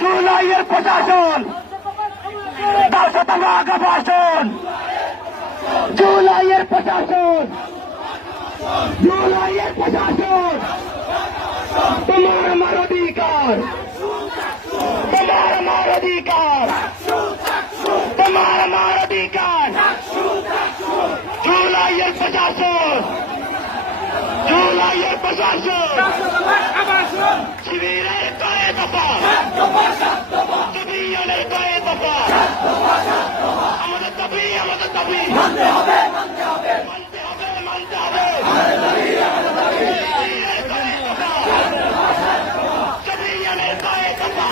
জুলাইয়ের প্রশাসন তার শতাংশ আগা ভাষণ জুলাইয়ের প্রশাসন জুলাইয়ের প্রশাসন তোমার আমার অধিকার তোমার আমার অধিকার তোমার আমার অধিকার জুলাইয়ের প্রশাসন জুলাইয়ের প্রশাসন শিবিরের কয়ে দফা দাবি অনেক কয়ে দফা আমাদের দাবি আমাদের দাবি মানতে হবে মানতে হবে মানতে হবে মানতে হবে দাবি অনেক কয়ে দফা